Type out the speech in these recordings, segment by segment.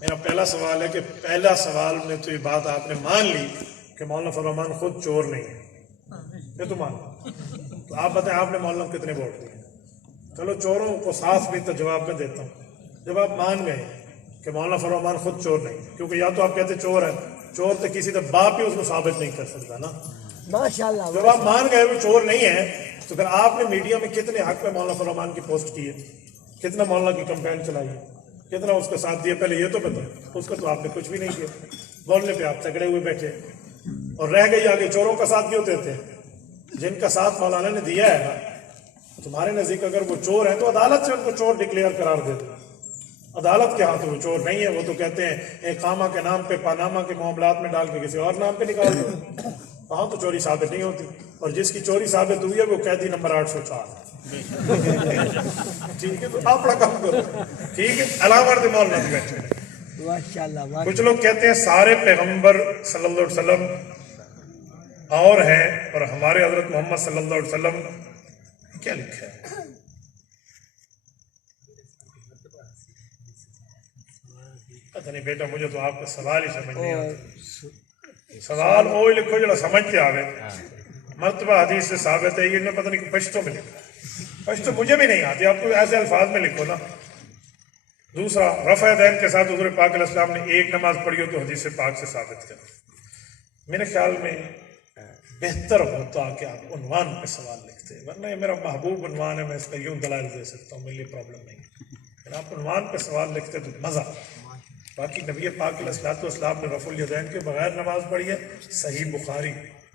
میرا پہلا سوال ہے کہ پہلا سوال میں تو یہ بات آپ نے مان لی کہ مولانا فضل الرحمان خود چور نہیں ہے، یہ تو مان تو آپ بتائیں آپ نے مولانا کو کتنے ووٹ دیے؟ چلو چوروں کو ساتھ بھی تو جواب میں دیتا ہوں، جب آپ مان گئے کہ مولانا فضل الرحمان خود چور نہیں، کیونکہ یا تو آپ کہتے چور ہے، چور تو کسی تو باپ ہی اس کو ثابت نہیں کر سکتا نا، ماشاءاللہ جب آپ مان گئے وہ چور نہیں ہے تو پھر آپ نے میڈیا میں کتنے حق میں مولانا فضل الرحمان کی پوسٹ کی ہے، کتنا مولانا کی کمپین چلائی ہے، کتنا اس کا ساتھ دیا؟ پہلے یہ تو بتاؤ، اس کا تو آپ نے کچھ بھی نہیں کیا، بولنے پہ آپ تگڑے ہوئے بیٹھے اور رہ گئی آگے چوروں کا ساتھ کیوں دیتے ہیں؟ جن کا ساتھ مولانا نے دیا ہے نا، تمہارے نزدیک اگر وہ چور ہیں تو عدالت سے ان کو چور ڈکلیئر قرار دے دو، عدالت کے ہاتھ وہ چور نہیں ہے، وہ تو کہتے ہیں اقامہ کے نام پہ پاناما کے معاملات میں ڈال کے کسی اور نام پہ نکال دو، وہاں تو چوری ثابت نہیں ہوتی، اور جس کی چوری ثابت ہوئی ہے وہ قیدی نمبر 804 ٹھیک ہے، تو آپ بڑا کام کرو، ٹھیک ہے، علامہ مولانا بیٹھے۔ ماشاءاللہ کچھ لوگ کہتے ہیں سارے پیغمبر صلی اللہ علیہ وسلم اور ہیں اور ہمارے حضرت محمد صلی اللہ علیہ وسلم، کیا لکھا ہے؟ پتہ نہیں بیٹا، مجھے تو آپ کا سوال ہی سمجھ نہیں آتا، سوال وہی لکھو جو سمجھتے آوے، مرتبہ حدیث سے ثابت ہے، یہ نے پتہ نہیں پشتوں میں لکھا، پشتوں مجھے بھی نہیں آتی، آپ کو ایسے الفاظ میں لکھو نا۔ دوسرا، رفع دین کے ساتھ حضور پاک علیہ السلام نے ایک نماز پڑھی ہو تو حدیث پاک سے ثابت کرو۔ میرے خیال میں بہتر ہوتا کہ آپ عنوان پہ سوال لکھتے، ورنہ یہ میرا محبوب عنوان ہے، میں اس کا یوں دلائل دے سکتا ہوں، میرے لیے پرابلم نہیں ہے، اگر آپ عنوان پہ سوال لکھتے تو مزہ۔ باقی نبی پاک علیہ الصلوۃ والسلام نے رفع الیدین کے بغیر نماز پڑھی ہے، صحیح بخاری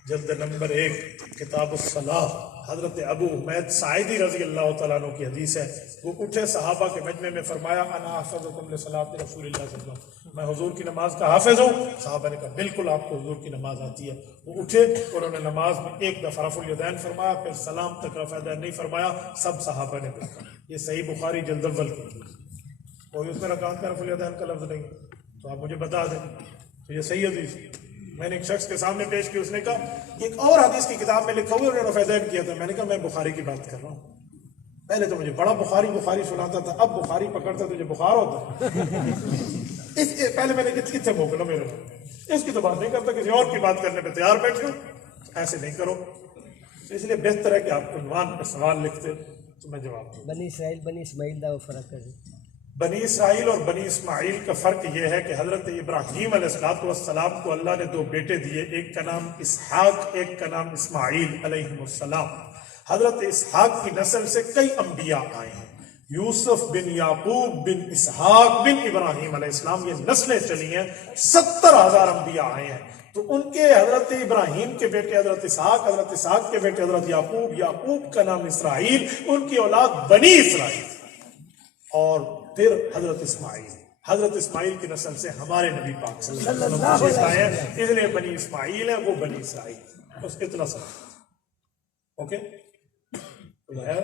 جلد نمبر 1 کتاب الصلاۃ، حضرت ابو حمید ساعدی رضی اللہ تعالیٰ عنہ کی حدیث ہے، وہ اٹھے صحابہ کے مجمع میں فرمایا انا احفظکم لصلاۃ رسول اللہ صلی اللہ علیہ وسلم، میں حضور کی نماز کا حافظ ہوں۔ صحابہ نے کہا بالکل آپ کو حضور کی نماز آتی ہے۔ وہ اٹھے اور انہوں نے نماز میں ایک دفعہ رفع الیدین فرمایا، پھر سلام تک رفع یدین نہیں فرمایا، سب صحابہ نے دیکھا۔ یہ صحیح بخاری جلد اول کی حدیث، کوئی اس میں رکعت کا رفع الیدین کا لفظ نہیں، تو آپ مجھے بتا دیں تو یہ صحیح حدیث۔ میں نے ایک شخص کے سامنے پیش کی، اس نے کہا ایک اور حدیث کی کتاب میں لکھا ہوا ہے رفع یدین کیا تھا، میں نے کہا میں بخاری کی بات کر رہا ہوں، پہلے تو مجھے بڑا بخاری سناتا تھا، اب بخاری پکڑتا تجھے بخار ہوتا پہلے میں نے کتنے موقع میرے اس کی تو بات نہیں کرتا، کسی اور کی بات کرنے پہ تیار بیٹھے ہو، ایسے نہیں کرو، تو اس لیے بہتر ہے کہ آپ عنوان پہ سوال لکھتے تو میں جواب دوں۔ بنی اسرائیل بنی اسماعیل دا وہ فرق ہے۔ بنی اسرائیل اور بنی اسماعیل کا فرق یہ ہے کہ حضرت ابراہیم علیہ السلام کو اللہ نے 2 بیٹے دیے، ایک کا نام اسحاق، ایک کا نام اسماعیل علیہ السلام۔ حضرت اسحاق کی نسل سے کئی انبیاء آئے ہیں، یوسف بن یعقوب بن اسحاق بن ابراہیم علیہ السلام، یہ نسلیں چلی ہیں، 70,000 انبیاء آئے ہیں، تو ان کے حضرت ابراہیم کے بیٹے حضرت اسحاق کے بیٹے حضرت یعقوب کا نام اسرائیل، ان کی اولاد بنی اسرائیل، اور پھر حضرت اسماعیل کی نسل سے ہمارے نبی پاک صلی اللہ علیہ وسلم آئے ہیں، اس لیے بنی اسماعیل ہے، وہ بنی اسرائیل، بس اتنا سب اوکے ہے۔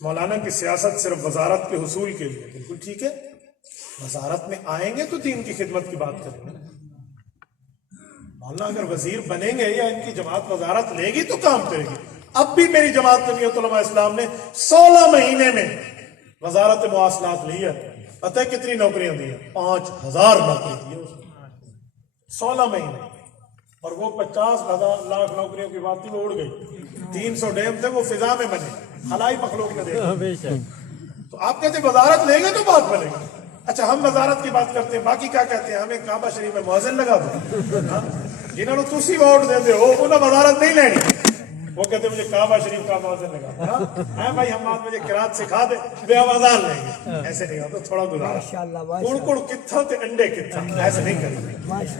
مولانا کی سیاست صرف وزارت کے حصول کے لیے، بالکل ٹھیک ہے، وزارت میں آئیں گے تو دین کی خدمت کی بات کریں گے، مولانا اگر وزیر بنیں گے یا ان کی جماعت وزارت لے گی تو کام کرے گی۔ اب بھی میری جماعت جمعیت علماء اسلام نے 16 مہینے میں وزارت مواصلات لی ہے، پتہ ہے کتنی نوکریاں دی ہیں؟ 5000 نوکری دی ہے 16 مہینے، اور وہ 50,000 لاکھ نوکریوں کی بات تھی، وہ اڑ گئی۔ 300 ڈیم تھے وہ فضا میں بنے، خلائی مخلوق نے دیکھا، تو آپ کہتے ہیں وزارت لیں گے تو بات بنے گی۔ اچھا ہم وزارت کی بات کرتے ہیں، باقی کیا کہتے ہیں؟ ہمیں کعبہ شریف میں مؤذن لگا دو، جنہوں نے تسی ووٹ دے ہو انہیں وزارت نہیں لینی، وہ کہتے ہیں مجھے کعبہ شریف کا مؤذن لگا، ہاں بھائی ہم بات مجھے قرات سکھا دے، بے آوازان لیں گے، ایسے نہیں ہوتا، تھوڑا گزارا کڑ کتھا تے انڈے کتھا، ایسے نہیں کریں،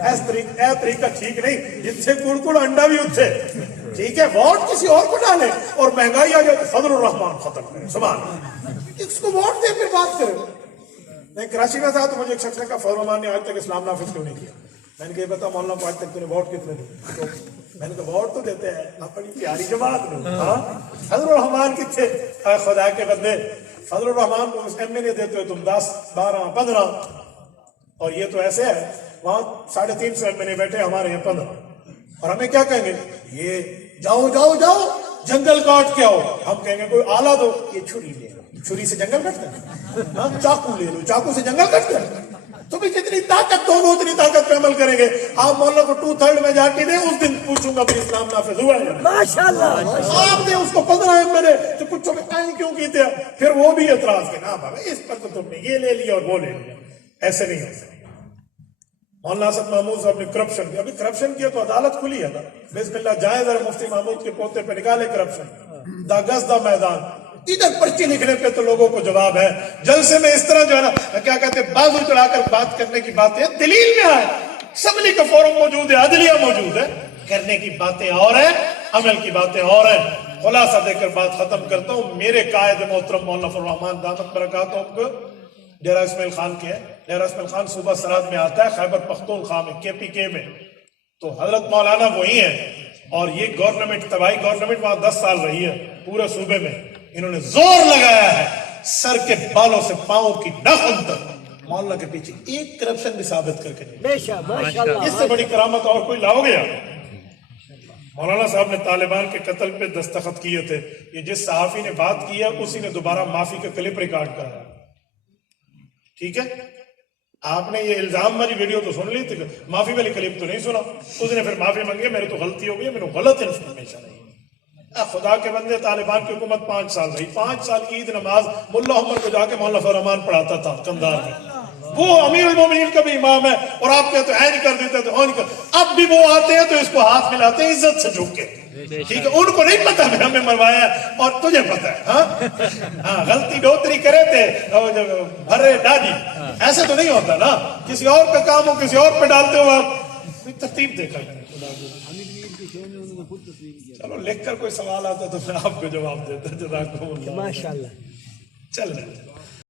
ایس طریقہ ٹھیک نہیں، جتھے کڑ انڈا بھی اتھے، ٹھیک ہے، ووٹ کسی اور کو ڈالیں، اور مہنگائی آ جائے تو فضل الرحمان ختم کریں، سبحان اللہ، اس کو ووٹ دے پھر بات کریں۔ میں کراچی میں تھا تو مجھے ایک شخص نے کہا فضل الرحمان نے آج تک اسلام نافذ کیوں نہیں کیا؟ میں نے کہا بتا مولانا کو آج تک تو نے ووٹ کتنے دیے؟ میں نے کہا ووٹ تو دیتے ہیں اپنی پیاری جماعت میں، ہاں فضل الرحمان کتنے؟ خدا کے بندے، فضل الرحمان کو اس ایم اے دیتے ہو تم 10 12 15، اور یہ تو ایسے ہے وہاں 350 ایم اے بیٹھے، ہمارے یہاں 15، اور ہمیں کیا کہیں گے؟ یہ جاؤ جنگل کاٹ کے آؤ، ہم کہیں گے کوئی آلہ دو، یہ چھری لے چھری سے جنگل کٹتا ہے؟ ہاں چاقو لے لو، چاقو سے جنگل کٹتا ہے؟ تو بھی جتنی طاقت ہوگی اتنی طاقت پہ عمل کریں گے. آپ مولانا کو 2/3 میجارٹی دیں، اس دن پوچھوں گا پھر اسلام نافذ ہوا ہے. ماشاء اللہ آپ نے اس کو 15 میں نے تو کچھ کیوں کیتے ہیں؟ پھر وہ بھی اعتراض کے نا بابا اس پر تو تم نے یہ لے لیا اور وہ لے لیا. ایسے نہیں ہو سکتا. مولانا اسد محمود صاحب نے کرپشن کیا، ابھی کرپشن کیا تو عدالت کھلی ہے نا. بسم اللہ جائے ذرا مفتی محمود کے پوتے پہ نکالے کرپشن، دا گز دا میدان. ادھر پرچی لکھنے پہ تو لوگوں کو جواب ہے. جلسے میں اس طرح جو ہے نا کیا کہتے ہیں بازو چڑھا کر بات کرنے کی باتیں دلیل میں آئے. اسمبلی کا فورم موجود ہے، عدلیہ موجود ہے، کرنے کی باتیں اور ہیں، عمل کی باتیں اور ہیں. خلاصہ دے کر بات ختم کرتا ہوں. میرے قائد محترم مولانا فضل الرحمان دامت برکاتہم کو ڈیرہ اسماعیل خان کے ہے. ڈیرہ اسماعیل خان صوبہ سرحد میں آتا ہے، خیبر پختونخوا میں، KPK میں. تو حضرت مولانا وہی ہیں اور یہ گورنمنٹ تباہی گورنمنٹ وہاں 10 سال رہی ہے پورے صوبے میں. انہوں نے زور لگایا ہے سر کے بالوں سے پاؤں کی ناخن تک مولانا کے پیچھے ایک کرپشن بھی ثابت کر کے نہیں. بے شک ماشاء اللہ. اس سے بڑی کرامت اور کوئی لاؤ گیا؟ مولانا صاحب نے طالبان کے قتل پہ دستخط کیے تھے. یہ جس صحافی نے بات کی ہے اسی نے دوبارہ معافی کا کلپ ریکارڈ کرا. ٹھیک ہے، آپ نے یہ الزام والی ویڈیو تو سن لی تھی، معافی والی کلپ تو نہیں سنا. اس نے پھر معافی مانگی، میرے تو غلطی ہو گئی، میرے غلط انفارمیشن ہے. خدا کے بندے طالبان کی حکومت 5 سال رہی. 5 سال کی عید نماز ملا عمر کو جا کے مولانا فضل الرحمان پڑھاتا تھا کندھار میں. وہ امیر المومنین کا بھی امام ہے اور آپ کہتے ہیں نہیں کر دیتے تو نہیں کر. اب بھی وہ آتے ہیں تو اس کو ہاتھ ملاتے ہیں عزت سے جھک کے. ٹھیک ہے، ان کو نہیں پتا میں ہمیں مروایا اور تجھے پتا ہے. ہاں غلطی ڈوتری کرے تھے بھرے ڈاڈی، ایسے تو نہیں ہوتا نا. کسی اور کا کام ہو کسی اور پہ ڈالتے ہو آپ ترتیب دیکھا ہے. چلو لکھ کر کوئی سوال آتا تو میں آپ کو جواب دیتا. جزاکم اللہ. ماشاء اللہ. چل رہے